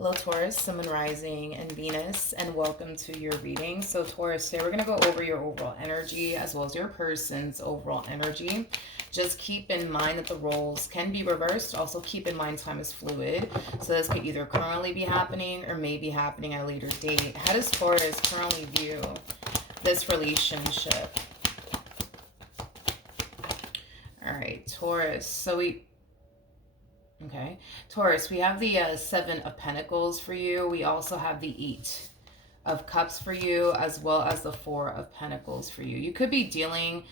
Hello Taurus, Sun, Moon, Rising, and Venus, and welcome to your reading. So Taurus, today we're going to go over your overall energy as well as your person's overall energy. Just keep in mind that the roles can be reversed. Also keep in mind time is fluid. So this could either currently be happening or may be happening at a later date. How does Taurus currently view this relationship? All right, Taurus. Okay, Taurus, we have the Seven of Pentacles for you. We also have the Eight of Cups for you, as well as the Four of Pentacles for you. You could be dealing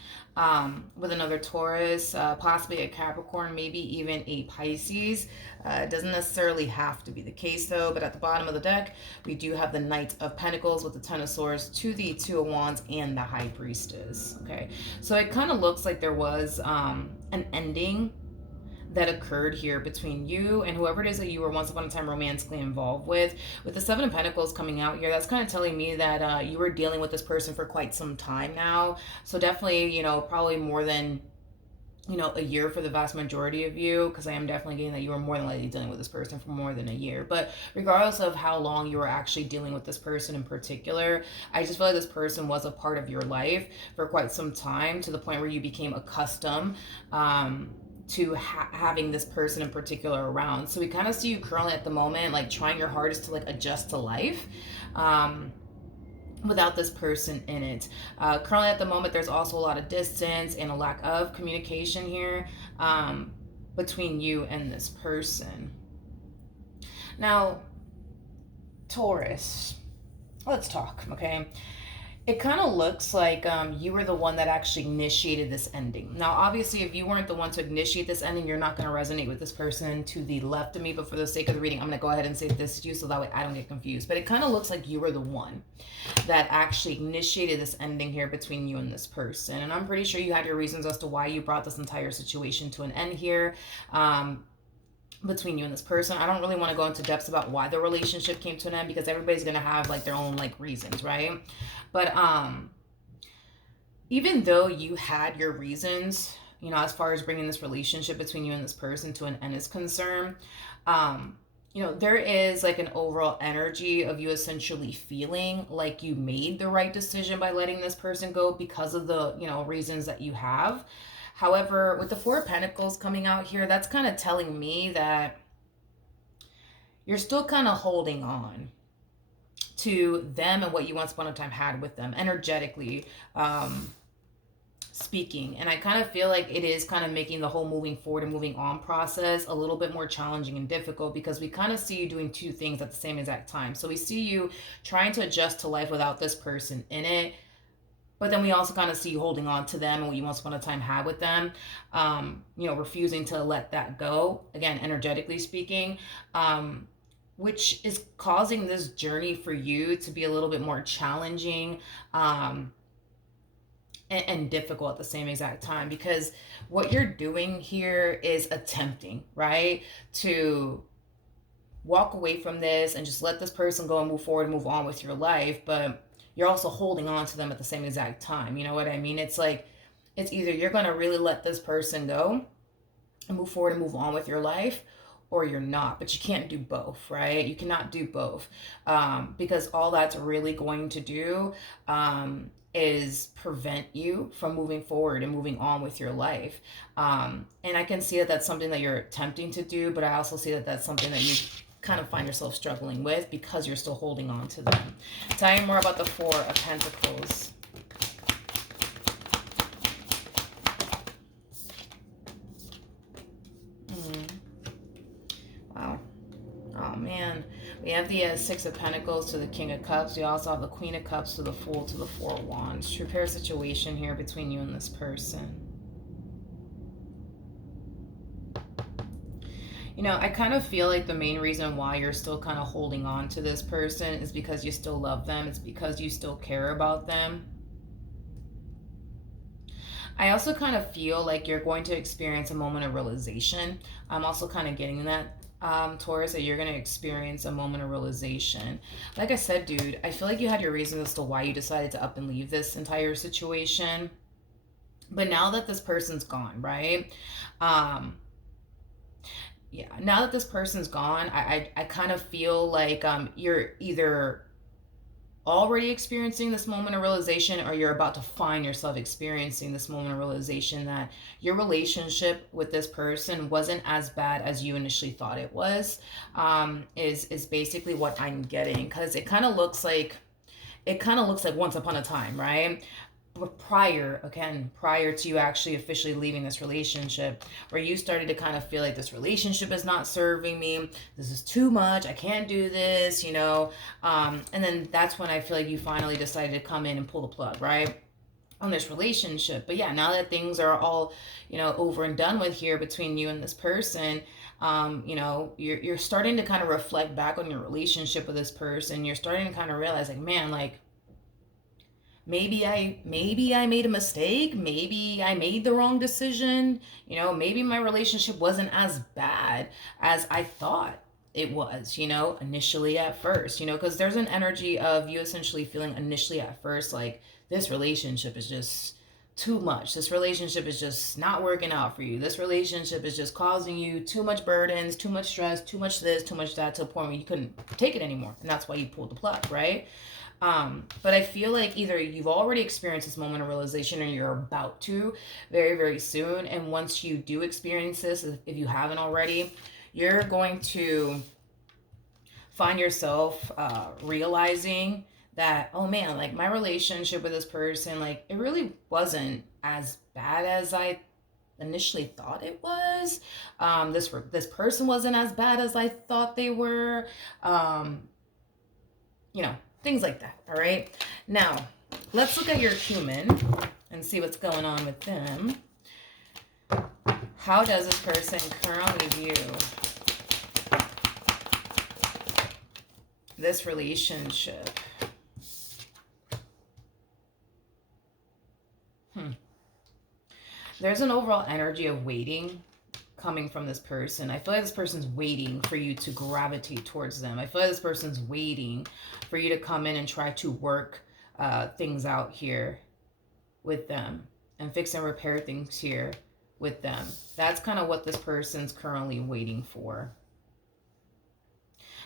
with another Taurus, possibly a Capricorn, maybe even a Pisces. It doesn't necessarily have to be the case though, but at the bottom of the deck, we do have the Knight of Pentacles with the Ten of Swords to the Two of Wands and the High Priestess. Okay, so it kind of looks like there was an ending that occurred here between you and whoever it is that you were once upon a time romantically involved with. With the Seven of Pentacles coming out here, that's kind of telling me that you were dealing with this person for quite some time now. So definitely, probably more than a year for the vast majority of you, because I am definitely getting that you were more than likely dealing with this person for more than a year. But regardless of how long you were actually dealing with this person in particular, I just feel like this person was a part of your life for quite some time, to the point where you became accustomed to having this person in particular around. So we kind of see you currently at the moment like trying your hardest to like adjust to life without this person in it. Currently at the moment, there's also a lot of distance and a lack of communication here between you and this person. Now, Taurus, let's talk, okay? It kind of looks like you were the one that actually initiated this ending. Now, obviously, if you weren't the one to initiate this ending, you're not going to resonate with this person to the left of me. But for the sake of the reading, I'm going to go ahead and say this to you so that way I don't get confused. But it kind of looks like you were the one that actually initiated this ending here between you and this person. And I'm pretty sure you had your reasons as to why you brought this entire situation to an end here. Between you and this person. I don't really want to go into depths about why the relationship came to an end, because everybody's going to have like their own like reasons, right? But even though you had your reasons, as far as bringing this relationship between you and this person to an end is concerned, there is like an overall energy of you essentially feeling like you made the right decision by letting this person go because of the, reasons that you have. However, with the Four of Pentacles coming out here, that's kind of telling me that you're still kind of holding on to them and what you once upon a time had with them, energetically speaking. And I kind of feel like it is kind of making the whole moving forward and moving on process a little bit more challenging and difficult, because we kind of see you doing two things at the same exact time. So we see you trying to adjust to life without this person in it, but then we also kind of see you holding on to them and what you once upon a time had with them, refusing to let that go, again, energetically speaking, which is causing this journey for you to be a little bit more challenging and difficult at the same exact time. Because what you're doing here is attempting, right, to walk away from this and just let this person go and move forward and move on with your life, but you're also holding on to them at the same exact time. You know what I mean? It's like, it's either you're going to really let this person go and move forward and move on with your life, or you're not. But you can't do both, right? You cannot do both, because all that's really going to do is prevent you from moving forward and moving on with your life. And I can see that that's something that you're attempting to do, but I also see that that's something that you kind of find yourself struggling with because you're still holding on to them. Tell me more about the Four of Pentacles. Wow. Oh man. We have the Six of Pentacles to the King of Cups. We also have the Queen of Cups to the Fool to the Four of Wands. Prepare a situation here between you and this person. I kind of feel like the main reason why you're still kind of holding on to this person is because you still love them. It's because you still care about them. I also kind of feel like you're going to experience a moment of realization. I'm also kind of getting that, Taurus, that you're going to experience a moment of realization. Like I said, dude, I feel like you had your reasons as to why you decided to up and leave this entire situation. But now that this person's gone, right? Yeah, now that this person's gone, I kind of feel like you're either already experiencing this moment of realization, or you're about to find yourself experiencing this moment of realization that your relationship with this person wasn't as bad as you initially thought it was. Is basically what I'm getting, because it kind of looks like once upon a time, right? But prior to you actually officially leaving this relationship, where you started to kind of feel like this relationship is not serving me, this is too much, I can't do this, and then that's when I feel like you finally decided to come in and pull the plug, right, on this relationship. But yeah, now that things are all, over and done with here between you and this person, you're starting to kind of reflect back on your relationship with this person. You're starting to kind of realize, like, man, like, maybe I made a mistake, maybe I made the wrong decision, maybe my relationship wasn't as bad as I thought it was, initially at first, because there's an energy of you essentially feeling initially at first like this relationship is just too much. This relationship is just not working out for you. This relationship is just causing you too much burdens, too much stress, too much this, too much that, to a point where you couldn't take it anymore. And that's why you pulled the plug, right? But I feel like either you've already experienced this moment of realization, or you're about to very, very soon. And once you do experience this, if you haven't already, you're going to find yourself realizing that, oh man, like, my relationship with this person, like, it really wasn't as bad as I initially thought it was. This person wasn't as bad as I thought they were. Um, Things like that. All right. Now, let's look at your human and see what's going on with them. How does this person currently view this relationship? There's an overall energy of waiting coming from this person. I feel like this person's waiting for you to gravitate towards them. I feel like this person's waiting for you to come in and try to work things out here with them, and fix and repair things here with them. That's kind of what this person's currently waiting for.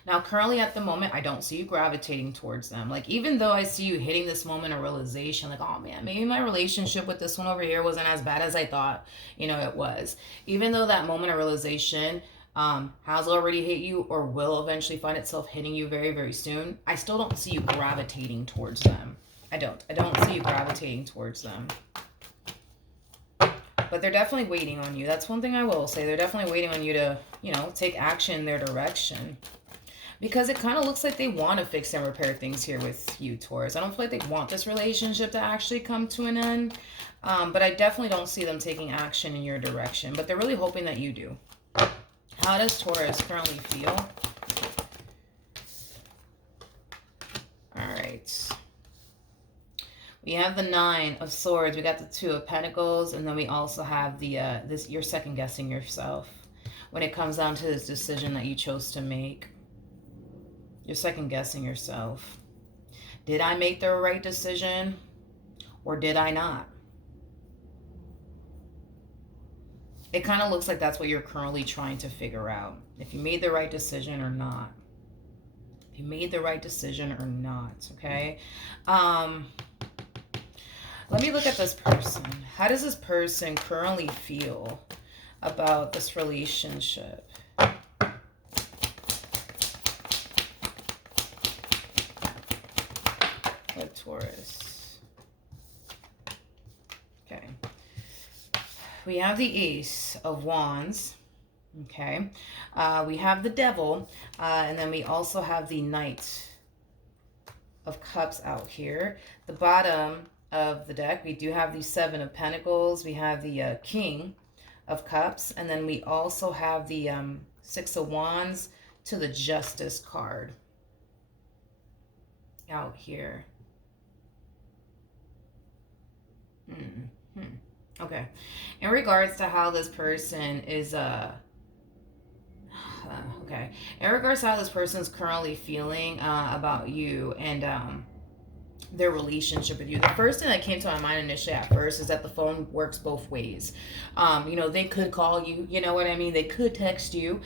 Now, currently at the moment, I don't see you gravitating towards them. Like, even though I see you hitting this moment of realization, like, oh man, maybe my relationship with this one over here wasn't as bad as I thought, it was. Even though that moment of realization has already hit you, or will eventually find itself hitting you very, very soon, I still don't see you gravitating towards them. I don't see you gravitating towards them. But they're definitely waiting on you. That's one thing I will say. They're definitely waiting on you to, take action in their direction. Because it kind of looks like they want to fix and repair things here with you, Taurus. I don't feel like they want this relationship to actually come to an end. But I definitely don't see them taking action in your direction. But they're really hoping that you do. How does Taurus currently feel? All right. We have the 9 of Swords. We got the 2 of Pentacles. And then we also have the you're second guessing yourself when it comes down to this decision that you chose to make. You're second guessing yourself. Did I make the right decision, or did I not? It kind of looks like that's what you're currently trying to figure out. If you made the right decision or not. If you made the right decision or not, okay? Let me look at this person. How does this person currently feel about this relationship? With Taurus. Okay. We have the Ace of Wands. Okay. We have the Devil. And then we also have the Knight of Cups out here. The bottom of the deck, we do have the 7 of Pentacles. We have the King of Cups. And then we also have the 6 of Wands to the Justice card out here. Okay. In regards to how this person is okay. In regards to how this person's currently feeling about you, and their relationship with you. The first thing that came to my mind initially at first is that the phone works both ways. They could call you, you know what I mean? They could text you.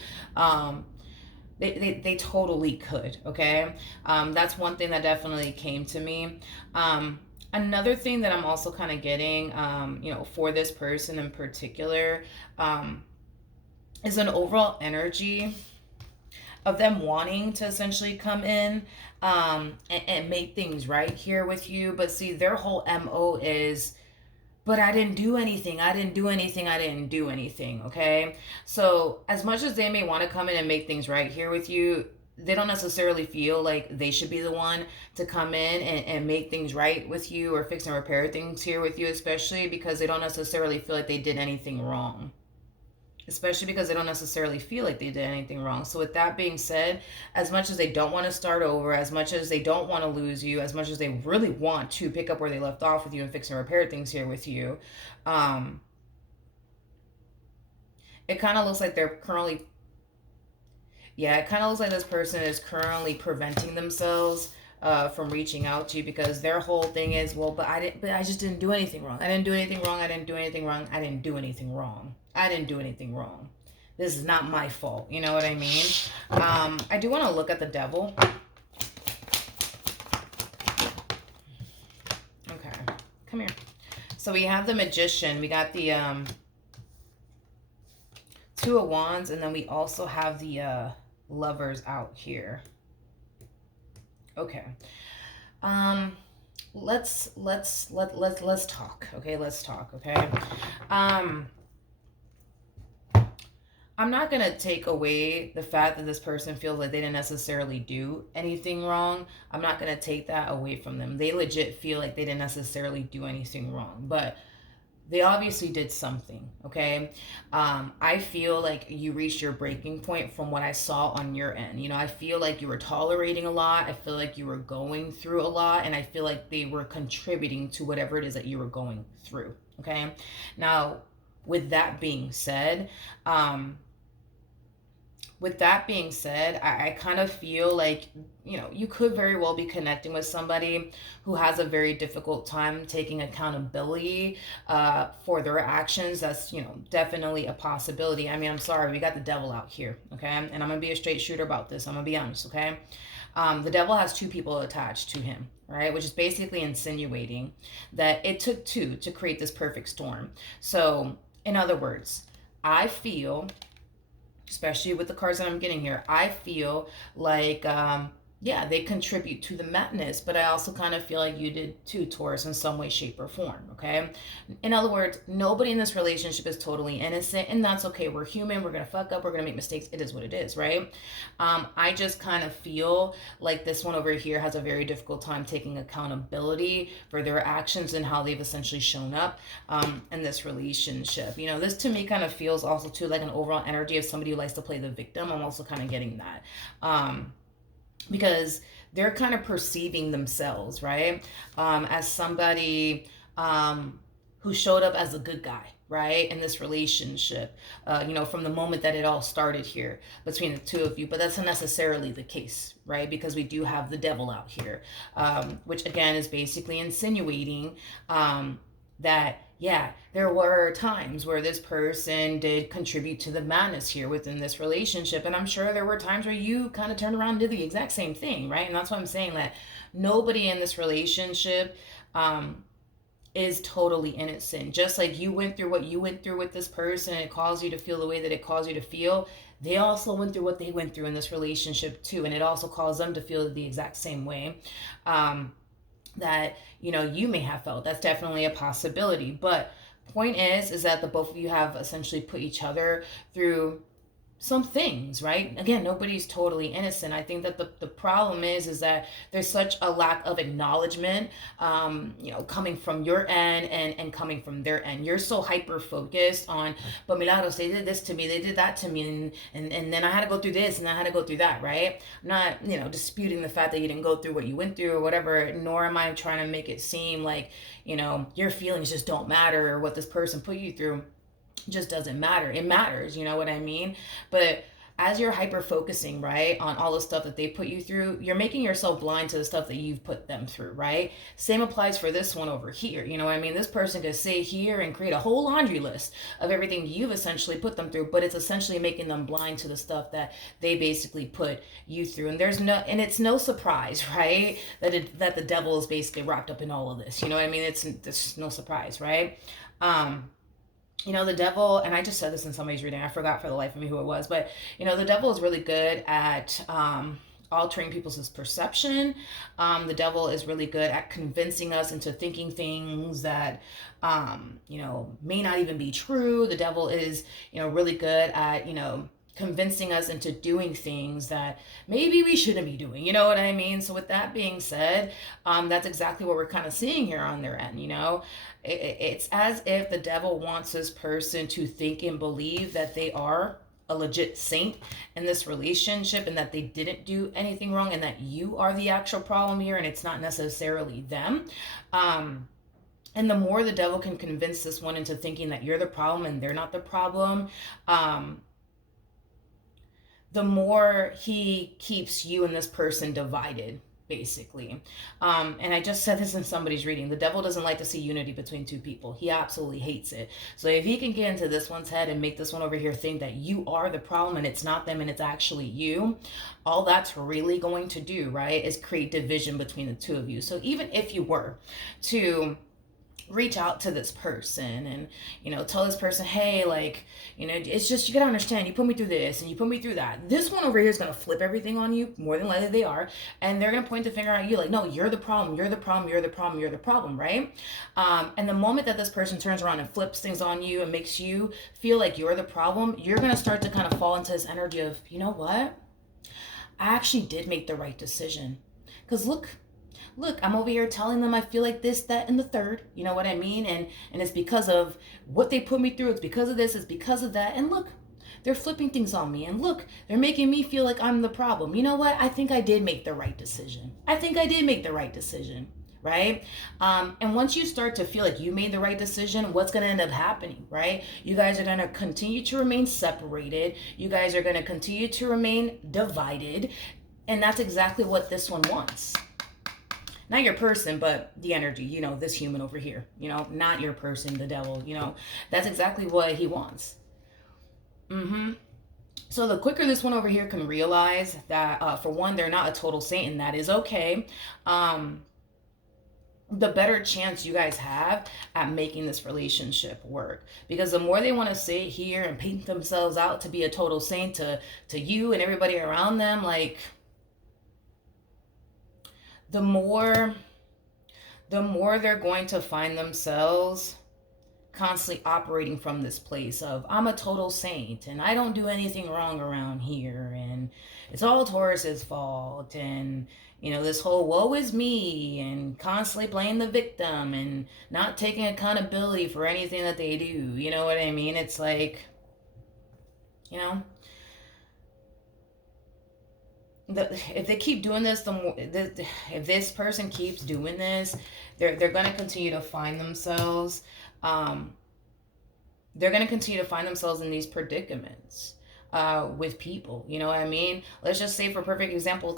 They totally could, okay? That's one thing that definitely came to me. Another thing that I'm also kind of getting, for this person in particular, is an overall energy of them wanting to essentially come in, and make things right here with you. But see, their whole MO is, but I didn't do anything. I didn't do anything. I didn't do anything. Okay. So, as much as they may want to come in and make things right here with you, they don't necessarily feel like they should be the one to come in and make things right with you or fix and repair things here with you, especially because they don't necessarily feel like they did anything wrong. Especially because they don't necessarily feel like they did anything wrong. So with that being said, as much as they don't want to start over, as much as they don't want to lose you, as much as they really want to pick up where they left off with you and fix and repair things here with you, it kind of looks like they're currently, yeah, it kind of looks like this person is currently preventing themselves from reaching out to you, because their whole thing is, well, but I just didn't do anything wrong. I didn't do anything wrong. I didn't do anything wrong. I didn't do anything wrong. I didn't do anything wrong. This is not my fault. You know what I mean? I do want to look at the devil. Okay, come here. So we have the Magician. We got the Two of Wands, and then we also have the Lovers out here. Okay. Let's talk. Okay, let's talk. Okay. I'm not going to take away the fact that this person feels like they didn't necessarily do anything wrong. I'm not going to take that away from them. They legit feel like they didn't necessarily do anything wrong, but they obviously did something, okay? I feel like you reached your breaking point from what I saw on your end. I feel like you were tolerating a lot. I feel like you were going through a lot, and I feel like they were contributing to whatever it is that you were going through, okay? Now, with that being said, I kind of feel like, you could very well be connecting with somebody who has a very difficult time taking accountability for their actions. That's, definitely a possibility. I mean, I'm sorry, we got the devil out here, okay? And I'm going to be a straight shooter about this. I'm going to be honest, okay? The devil has two people attached to him, right? Which is basically insinuating that it took two to create this perfect storm. So, in other words, I feel, especially with the cards that I'm getting here, I feel like, they contribute to the madness, but I also kind of feel like you did too, Taurus, in some way, shape, or form, okay? In other words, nobody in this relationship is totally innocent, and that's okay. We're human. We're going to fuck up. We're going to make mistakes. It is what it is, right? I just kind of feel like this one over here has a very difficult time taking accountability for their actions and how they've essentially shown up in this relationship. This to me kind of feels also too like an overall energy of somebody who likes to play the victim. I'm also kind of getting that. Because they're kind of perceiving themselves, right, as somebody who showed up as a good guy, right, in this relationship, from the moment that it all started here between the two of you. But that's not necessarily the case, right, because we do have the devil out here, which again is basically insinuating that, yeah, there were times where this person did contribute to the madness here within this relationship. And I'm sure there were times where you kind of turned around and did the exact same thing, right? And that's why I'm saying that nobody in this relationship is totally innocent. Just like you went through what you went through with this person and it caused you to feel the way that it caused you to feel, they also went through what they went through in this relationship too. And it also caused them to feel the exact same way. That you may have felt. That's definitely a possibility. But point is that the both of you have essentially put each other through some things, right? Again, nobody's totally innocent. I think that the problem is that there's such a lack of acknowledgement, coming from your end and coming from their end. You're so hyper focused on, but Milagros, they did this to me, they did that to me, and then I had to go through this and I had to go through that, right? I'm not, disputing the fact that you didn't go through what you went through or whatever, nor am I trying to make it seem like, your feelings just don't matter or what this person put you through just doesn't matter. It matters, you know what I mean? But as you're hyper focusing, right, on all the stuff that they put you through, you're making yourself blind to the stuff that you've put them through, right? Same applies for this one over here. You know what I mean? This person could sit here and create a whole laundry list of everything you've essentially put them through, but it's essentially making them blind to the stuff that they basically put you through. And it's no surprise, right, that the devil is basically wrapped up in all of this. You know what I mean? It's no surprise, right? The devil, and I just said this in somebody's reading, I forgot for the life of me who it was, but the devil is really good at altering people's perception. The devil is really good at convincing us into thinking things that may not even be true. The devil is really good at convincing us into doing things that maybe we shouldn't be doing. You know what I mean? So with that being said, that's exactly what we're kind of seeing here on their end. It's as if the devil wants this person to think and believe that they are a legit saint in this relationship and that they didn't do anything wrong and that you are the actual problem here and it's not necessarily them. And the more the devil can convince this one into thinking that you're the problem and they're not the problem, the more he keeps you and this person divided, basically. And I just said this in somebody's reading. The devil doesn't like to see unity between two people. He absolutely hates it. So if he can get into this one's head and make this one over here think that you are the problem and it's not them and it's actually you, all that's really going to do, right, is create division between the two of you. So even if you were to reach out to this person and tell this person, hey, it's just, you gotta understand, you put me through this and you put me through that, this one over here is gonna flip everything on you, more than likely they are, and they're gonna point the finger at you like, no, you're the problem, you're the problem, you're the problem, you're the problem, right? And the moment that this person turns around and flips things on you and makes you feel like you're the problem, you're gonna start to kind of fall into this energy of, you know what, I actually did make the right decision. Because look, I'm over here telling them I feel like this, that, and the third. You know what I mean? And it's because of what they put me through. It's because of this. It's because of that. And look, they're flipping things on me. And look, they're making me feel like I'm the problem. You know what? I think I did make the right decision. Right? And once you start to feel like you made the right decision, what's going to end up happening, right? You guys are going to continue to remain separated. You guys are going to continue to remain divided. And that's exactly what this one wants. Not your person, but the energy, this human over here, not your person, the devil, that's exactly what he wants. So the quicker this one over here can realize that, for one, they're not a total saint, and that is okay, the better chance you guys have at making this relationship work. Because the more they want to sit here and paint themselves out to be a total saint to you and everybody around them, like, the more they're going to find themselves constantly operating from this place of, I'm a total saint and I don't do anything wrong around here and it's all Taurus's fault, and this whole woe is me, and constantly blame the victim and not taking accountability for anything that they do. You know what I mean? It's like, if they keep doing this, if this person keeps doing this, they're going to continue to find themselves. They're going to continue to find themselves in these predicaments with people. You know what I mean? Let's just say, for perfect example,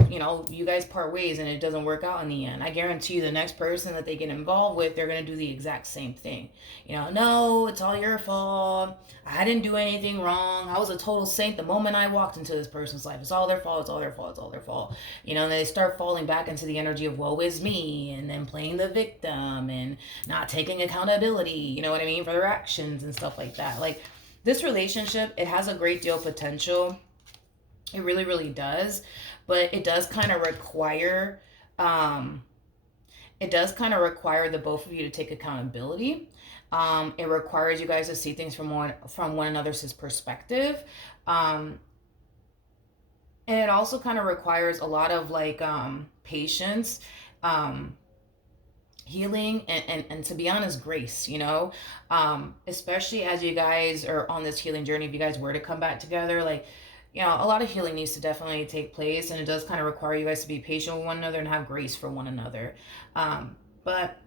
you guys part ways and it doesn't work out in the end. I guarantee you the next person that they get involved with, they're going to do the exact same thing. No, it's all your fault. I didn't do anything wrong. I was a total saint the moment I walked into this person's life. It's all their fault. It's all their fault. It's all their fault. And they start falling back into the energy of woe is me, and then playing the victim and not taking accountability, you know what I mean, for their actions and stuff like that. Like, this relationship, it has a great deal of potential. It really, really does. But it does kind of require, the both of you to take accountability. It requires you guys to see things from one another's perspective. And it also kind of requires a lot of patience, healing, and to be honest, grace, especially as you guys are on this healing journey. If you guys were to come back together, a lot of healing needs to definitely take place, and it does kind of require you guys to be patient with one another and have grace for one another. But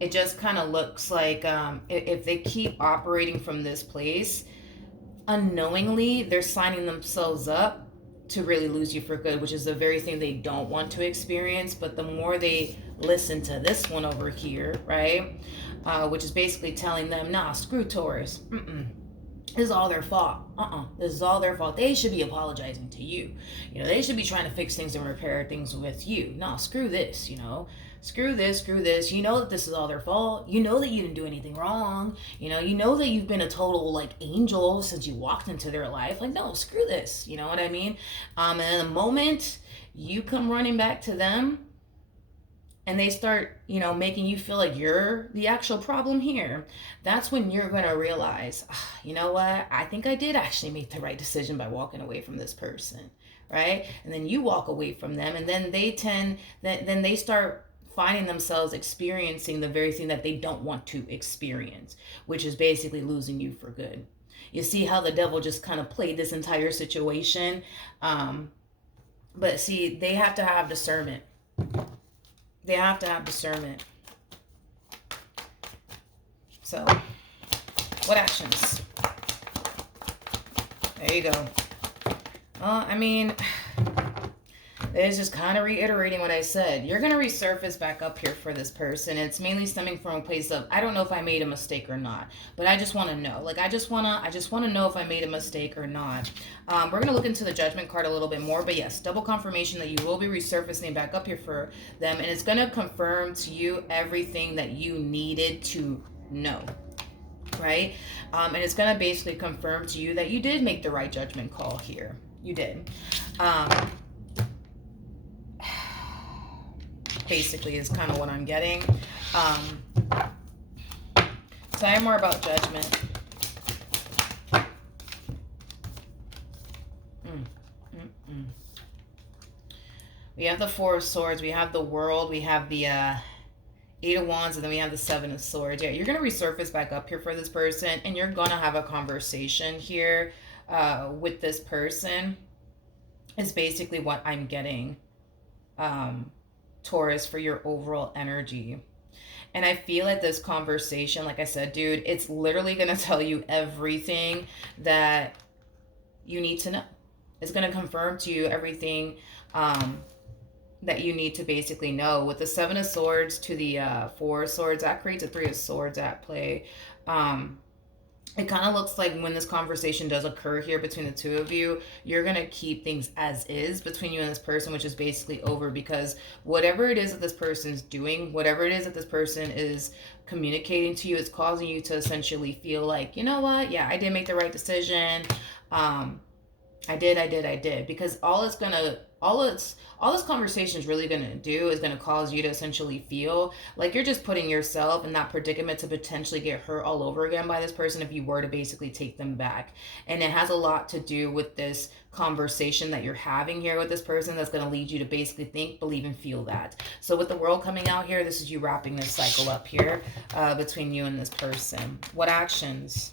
it just kind of looks like, if they keep operating from this place, unknowingly they're signing themselves up to really lose you for good, which is the very thing they don't want to experience. But the more they listen to this one over here, right, which is basically telling them, nah, screw Taurus. This is all their fault. This is all their fault. They should be apologizing to you. You know, they should be trying to fix things and repair things with you. Nah, screw this, you know. Screw this, screw this. You know that this is all their fault. You know that you didn't do anything wrong. You know that you've been a total, like, angel since you walked into their life. Like, no, screw this. You know what I mean? And the moment you come running back to them, and they start, you know, making you feel like you're the actual problem here, that's when you're going to realize, you know what, I think I did actually make the right decision by walking away from this person, right? And then you walk away from them, and then then they start finding themselves experiencing the very thing that they don't want to experience, which is basically losing you for good. You see how the devil just kind of played this entire situation? But see, they have to have discernment. They have to have discernment. So, what actions? There you go. I mean, it's just kind of reiterating what I said. You're going to resurface back up here for this person. It's mainly stemming from a place of, I don't know if I made a mistake or not, but I just want to know. Like, I just want to know if I made a mistake or not. We're going to look into the Judgment card a little bit more, but yes, double confirmation that you will be resurfacing back up here for them, and it's going to confirm to you everything that you needed to know. Right? And it's going to basically confirm to you that you did make the right judgment call here. You did. Basically is kind of what I'm getting. Tell me more about Judgment. We have the Four of Swords, we have the World, we have the Eight of Wands, and then we have the Seven of Swords. Yeah, you're going to resurface back up here for this person, and you're going to have a conversation here with this person. Is basically what I'm getting. Taurus, for your overall energy. And I feel like this conversation, like I said, dude, it's literally going to tell you everything that you need to know. It's going to confirm to you everything that you need to basically know. With the Seven of Swords to the Four of Swords, that creates a Three of Swords at play. It kind of looks like when this conversation does occur here between the two of you, you're going to keep things as is between you and this person, which is basically over, because whatever it is that this person's doing, whatever it is that this person is communicating to you, it's causing you to essentially feel like, you know what? Yeah, I did make the right decision. I did. Because all this conversation is really going to do is going to cause you to essentially feel like you're just putting yourself in that predicament to potentially get hurt all over again by this person if you were to basically take them back. And it has a lot to do with this conversation that you're having here with this person that's going to lead you to basically think, believe, and feel that. So with the World coming out here, this is you wrapping this cycle up here between you and this person. What actions?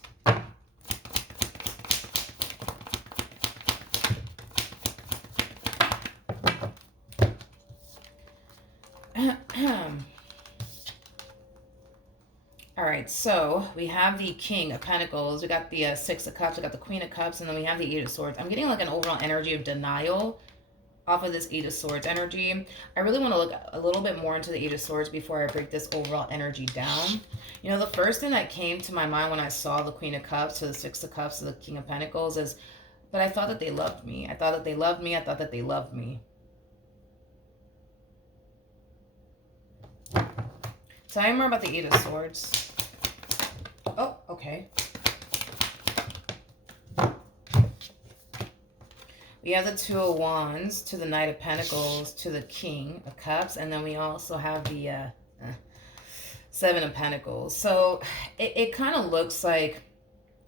All right, so we have the King of Pentacles, we got the Six of Cups, we got the Queen of Cups, and then we have the Eight of Swords. I'm getting like an overall energy of denial off of this Eight of Swords energy. I really want to look a little bit more into the Eight of Swords before I break this overall energy down. You know, the first thing that came to my mind when I saw the Queen of Cups to the Six of Cups to the King of Pentacles is, but I thought that they loved me. I thought that they loved me. I thought that they loved me. Tell me more about the Eight of Swords. Oh, okay. We have the Two of Wands to the Knight of Pentacles to the King of Cups. And then we also have the Seven of Pentacles. So it kind of looks like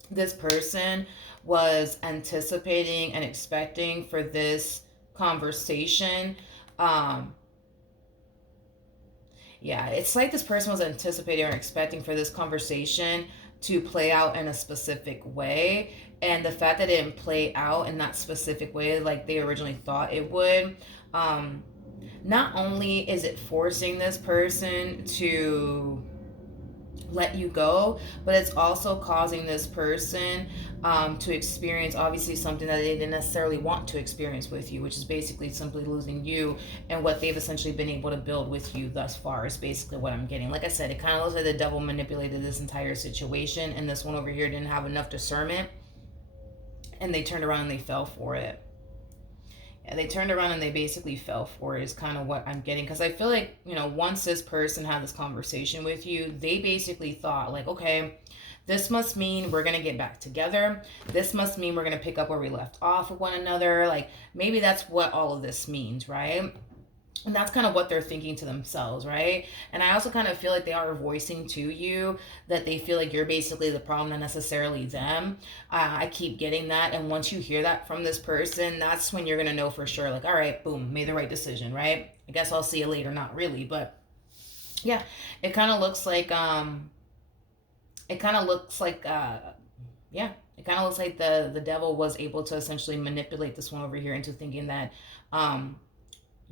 this person was anticipating and expecting for this conversation. Yeah, it's like this person was anticipating or expecting for this conversation to play out in a specific way. And the fact that it didn't play out in that specific way like they originally thought it would, not only is it forcing this person to let you go, but it's also causing this person to experience obviously something that they didn't necessarily want to experience with you, which is basically simply losing you and what they've essentially been able to build with you thus far is basically what I'm getting. Like I said, it kind of looks like the devil manipulated this entire situation, and this one over here didn't have enough discernment, and they turned around and they fell for it. Yeah, they turned around and they basically fell for it is kind of what I'm getting. Because I feel like, once this person had this conversation with you, they basically thought like, okay, this must mean we're going to get back together. This must mean we're going to pick up where we left off with one another. Like, maybe that's what all of this means, right? And that's kind of what they're thinking to themselves, right? And I also kind of feel like they are voicing to you that they feel like you're basically the problem, not necessarily them. I keep getting that. And once you hear that from this person, that's when you're going to know for sure, like, all right, boom, made the right decision, right? I guess I'll see you later. Not really, but yeah, it kind of looks like, it kind of looks like, yeah, it kind of looks like the devil was able to essentially manipulate this one over here into thinking that,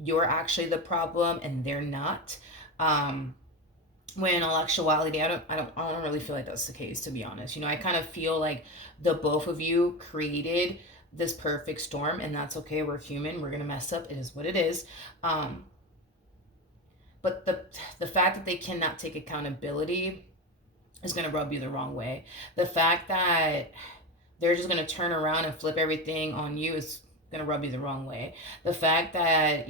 you're actually the problem and they're not. When in all actuality, I don't really feel like that's the case, to be honest. I kind of feel like the both of you created this perfect storm, and that's okay. We're human. We're gonna mess up. It is what it is. But the fact that they cannot take accountability is gonna rub you the wrong way. The fact that they're just gonna turn around and flip everything on you is gonna rub you the wrong way. The fact that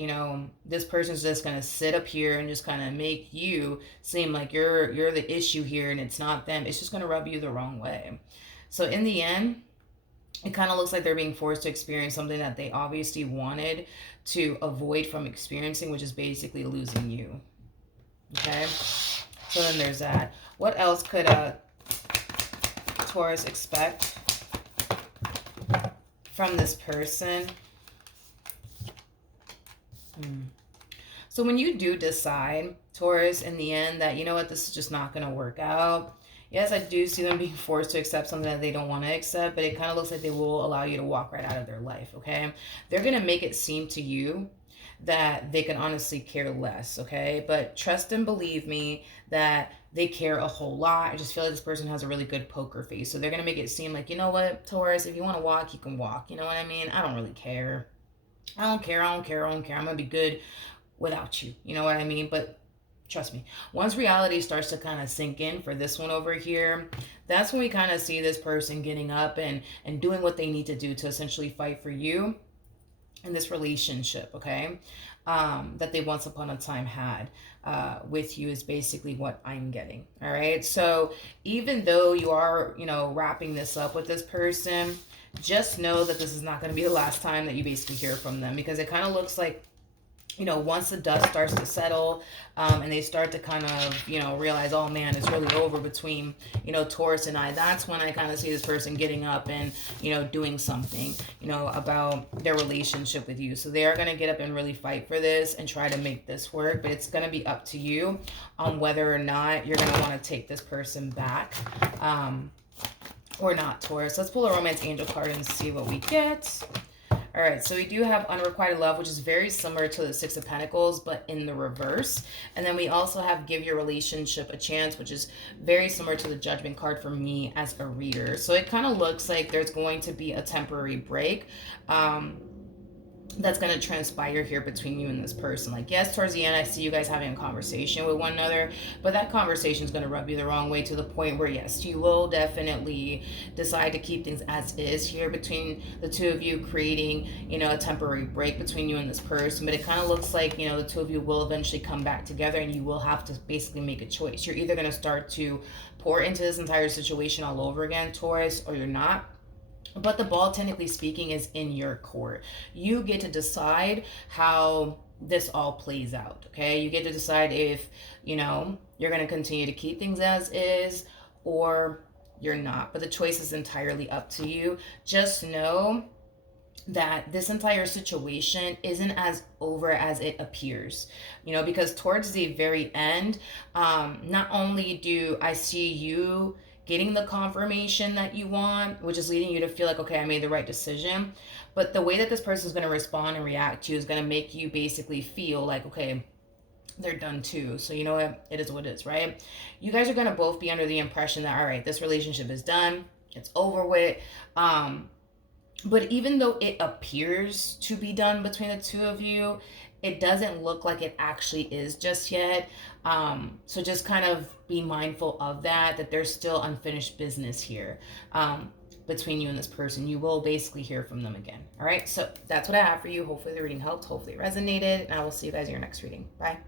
this person's just gonna sit up here and just kind of make you seem like you're the issue here and it's not them, it's just gonna rub you the wrong way. So in the end, it kind of looks like they're being forced to experience something that they obviously wanted to avoid from experiencing, which is basically losing you. Okay, so then there's that. What else could Taurus expect from this person? So when you do decide, Taurus, in the end, that you know what, this is just not going to work out, yes, I do see them being forced to accept something that they don't want to accept, but it kind of looks like they will allow you to walk right out of their life, okay? They're going to make it seem to you that they can honestly care less, okay? But trust and believe me that they care a whole lot. I just feel like this person has a really good poker face. So they're going to make it seem like, you know what, Taurus, if you want to walk, you can walk. You know what I mean? I don't really care. I don't care. I'm going to be good without you. You know what I mean? But trust me, once reality starts to kind of sink in for this one over here, that's when we kind of see this person getting up and doing what they need to do to essentially fight for you in this relationship, okay, that they once upon a time had with you is basically what I'm getting, all right? So even though you are, wrapping this up with this person, just know that this is not going to be the last time that you basically hear from them, because it kind of looks like, once the dust starts to settle and they start to kind of, realize, oh man, it's really over between, Taurus and I, that's when I kind of see this person getting up and, doing something, about their relationship with you. So they are going to get up and really fight for this and try to make this work, but it's going to be up to you on whether or not you're going to want to take this person back or not, Taurus. Let's pull a romance angel card and see what we get. All right, so we do have unrequited love, which is very similar to the Six of Pentacles, but in the reverse. And then we also have give your relationship a chance, which is very similar to the Judgment card for me as a reader. So it kind of looks like there's going to be a temporary break that's going to transpire here between you and this person. Like, yes, towards the end, I see you guys having a conversation with one another, but that conversation is going to rub you the wrong way to the point where, yes, you will definitely decide to keep things as is here between the two of you, creating, a temporary break between you and this person. But it kind of looks like, the two of you will eventually come back together, and you will have to basically make a choice. You're either going to start to pour into this entire situation all over again, Taurus, or you're not. But the ball, technically speaking, is in your court. You get to decide how this all plays out, okay? You get to decide if, you're going to continue to keep things as is or you're not. But the choice is entirely up to you. Just know that this entire situation isn't as over as it appears, because towards the very end, not only do I see you getting the confirmation that you want, which is leading you to feel like, okay, I made the right decision. But the way that this person is going to respond and react to you is going to make you basically feel like, okay, they're done too. So you know what? It is what it is, right? You guys are going to both be under the impression that, all right, this relationship is done. It's over with. But even though it appears to be done between the two of you, it doesn't look like it actually is just yet. So just kind of be mindful of that, that there's still unfinished business here. Between you and this person, you will basically hear from them again. All right, so that's what I have for you. Hopefully the reading helped, hopefully it resonated, and I will see you guys in your next reading. Bye.